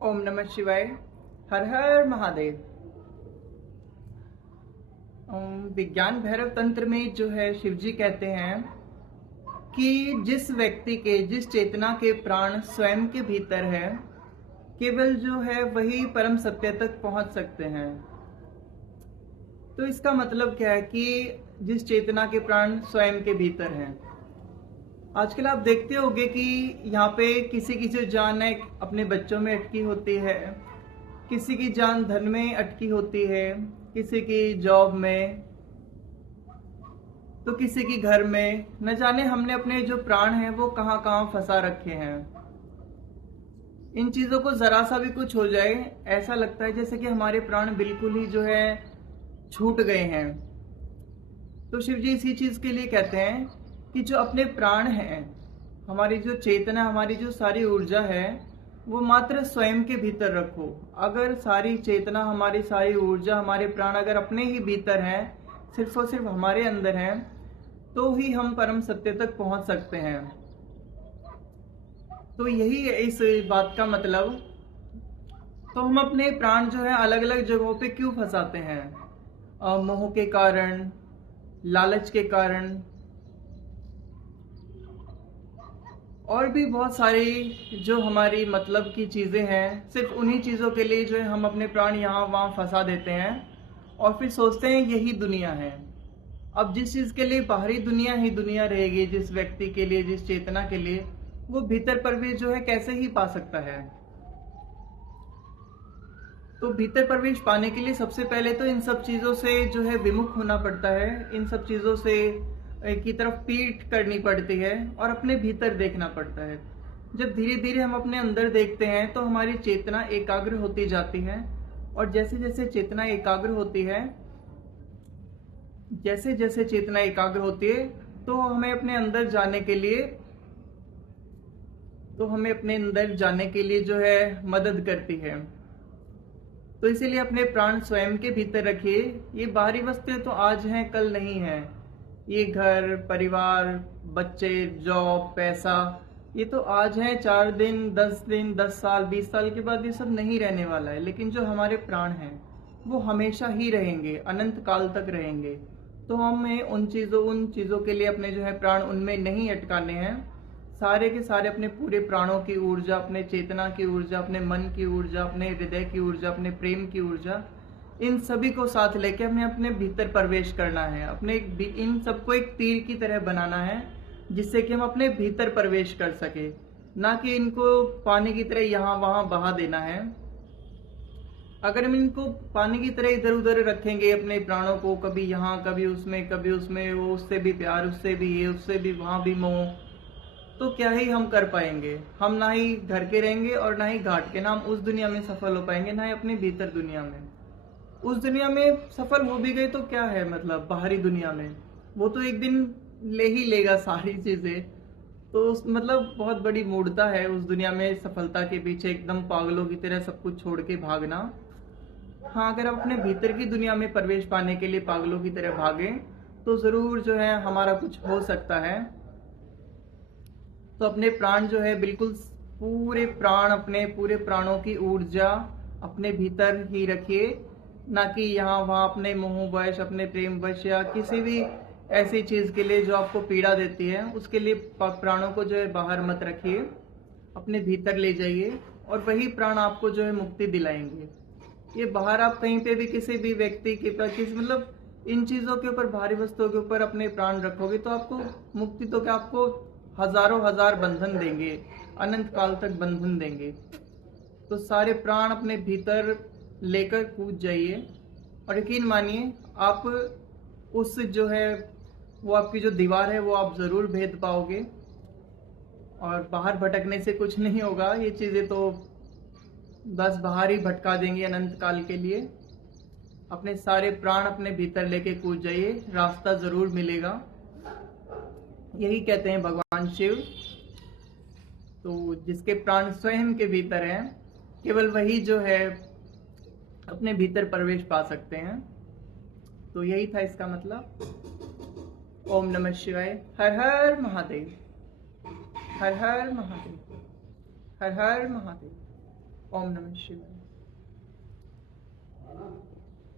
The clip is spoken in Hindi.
ओम नमः शिवाय। हर हर महादेव। विज्ञान भैरव तंत्र में जो है शिव जी कहते हैं कि जिस व्यक्ति के जिस चेतना के प्राण स्वयं के भीतर है, केवल जो है वही परम सत्य तक पहुंच सकते हैं। तो इसका मतलब क्या है कि जिस चेतना के प्राण स्वयं के भीतर हैं। आजकल आप देखते होंगे कि यहाँ पे किसी की जो जान है अपने बच्चों में अटकी होती है, किसी की जान धन में अटकी होती है, किसी की जॉब में, तो किसी की घर में। न जाने हमने अपने जो प्राण हैं वो कहाँ कहाँ फंसा रखे हैं। इन चीजों को जरा सा भी कुछ हो जाए, ऐसा लगता है जैसे कि हमारे प्राण बिल्कुल ही जो है छूट गए हैं। तो शिव जी इसी चीज के लिए कहते हैं कि जो अपने प्राण हैं, हमारी जो चेतना, हमारी जो सारी ऊर्जा है, वो मात्र स्वयं के भीतर रखो। अगर सारी चेतना, हमारी सारी ऊर्जा, हमारे प्राण अगर अपने ही भीतर हैं, सिर्फ और सिर्फ हमारे अंदर हैं, तो ही हम परम सत्य तक पहुंच सकते हैं। तो यही है इस बात का मतलब। तो हम अपने प्राण जो है अलग अलग जगहों पे क्यों फंसाते हैं? मोह के कारण, लालच के कारण, और भी बहुत सारी जो हमारी मतलब की चीजें हैं। सिर्फ उन्हीं चीजों के लिए जो है हम अपने प्राण यहाँ वहां फंसा देते हैं और फिर सोचते हैं यही दुनिया है। अब जिस चीज के लिए बाहरी दुनिया ही दुनिया रहेगी, जिस व्यक्ति के लिए, जिस चेतना के लिए, वो भीतर प्रवेश जो है कैसे ही पा सकता है? तो भीतर प्रवेश पाने के लिए सबसे पहले तो इन सब चीजों से जो है विमुख होना पड़ता है। इन सब चीजों से की तरफ पीठ करनी पड़ती है और अपने भीतर देखना पड़ता है। जब धीरे धीरे हम अपने अंदर देखते हैं तो हमारी चेतना एकाग्र होती जाती है, और जैसे जैसे चेतना एकाग्र होती है, जैसे जैसे चेतना एकाग्र होती है, तो हमें अपने अंदर जाने के लिए जो है मदद करती है। तो इसीलिए अपने प्राण स्वयं के भीतर रखिए। ये बाहरी वस्तुएं तो आज हैं, कल नहीं है। ये घर, परिवार, बच्चे, जॉब, पैसा, ये तो आज है, 4 दिन, 10 दिन, 10 साल, 20 साल के बाद ये सब नहीं रहने वाला है। लेकिन जो हमारे प्राण हैं वो हमेशा ही रहेंगे, अनंत काल तक रहेंगे। तो हमें उन चीजों के लिए अपने जो है प्राण उनमें नहीं अटकाने हैं। सारे के सारे अपने पूरे प्राणों की ऊर्जा, अपने चेतना की ऊर्जा, अपने मन की ऊर्जा, अपने हृदय की ऊर्जा, अपने प्रेम की ऊर्जा, इन सभी को साथ लेके हमें अपने भीतर प्रवेश करना है। अपने इन सबको एक तीर की तरह बनाना है, जिससे कि हम अपने भीतर प्रवेश कर सके, ना कि इनको पानी की तरह यहाँ वहां बहा देना है। अगर हम इनको पानी की तरह इधर उधर रखेंगे अपने प्राणों को, कभी यहाँ कभी उसमें कभी उसमें, वो उससे भी प्यार, उससे भी ये, उससे भी वहां भी मोह, तो क्या ही हम कर पाएंगे? हम ना ही घर के रहेंगे और ना ही घाट के। ना हम उस दुनिया में सफल हो पाएंगे, ना ही अपने भीतर दुनिया में। उस दुनिया में सफल हो भी गए तो क्या है मतलब? बाहरी दुनिया में वो तो एक दिन ले ही लेगा सारी चीजें। तो मतलब बहुत बड़ी मूर्खता है उस दुनिया में सफलता के पीछे एकदम पागलों की तरह सब कुछ छोड़ के भागना। हाँ, अगर हम अपने भीतर की दुनिया में प्रवेश पाने के लिए पागलों की तरह भागें तो जरूर जो है हमारा कुछ हो सकता है। तो अपने प्राण जो है बिल्कुल पूरे प्राण, अपने पूरे प्राणों की ऊर्जा अपने भीतर ही रखिए, ना कि यहाँ वहाँ अपने मोहवश, अपने प्रेम वश, या किसी भी ऐसी चीज के लिए जो आपको पीड़ा देती है, उसके लिए प्राणों को जो है बाहर मत रखिए, अपने भीतर ले जाइए, और वही प्राण आपको जो है मुक्ति दिलाएंगे। ये बाहर आप कहीं पे भी किसी भी व्यक्ति के पर किसी मतलब इन चीजों के ऊपर, भारी वस्तुओं के ऊपर अपने प्राण रखोगे तो आपको मुक्ति तो क्या, आपको हजारों हजार बंधन देंगे, अनंत काल तक बंधन देंगे। तो सारे प्राण अपने भीतर लेकर कूद जाइए, और यकीन मानिए आप उस जो है वो आपकी जो दीवार है वो आप जरूर भेद पाओगे, और बाहर भटकने से कुछ नहीं होगा। ये चीजें तो बस बाहर ही भटका देंगी अनंत काल के लिए। अपने सारे प्राण अपने भीतर लेके कूद जाइए, रास्ता जरूर मिलेगा। यही कहते हैं भगवान शिव। तो जिसके प्राण स्वयं के भीतर हैं, केवल वही जो है अपने भीतर प्रवेश पा सकते हैं। तो यही था इसका मतलब। ओम नमः शिवाय। हर हर महादेव। हर हर महादेव। हर हर महादेव। ओम नमः शिवाय।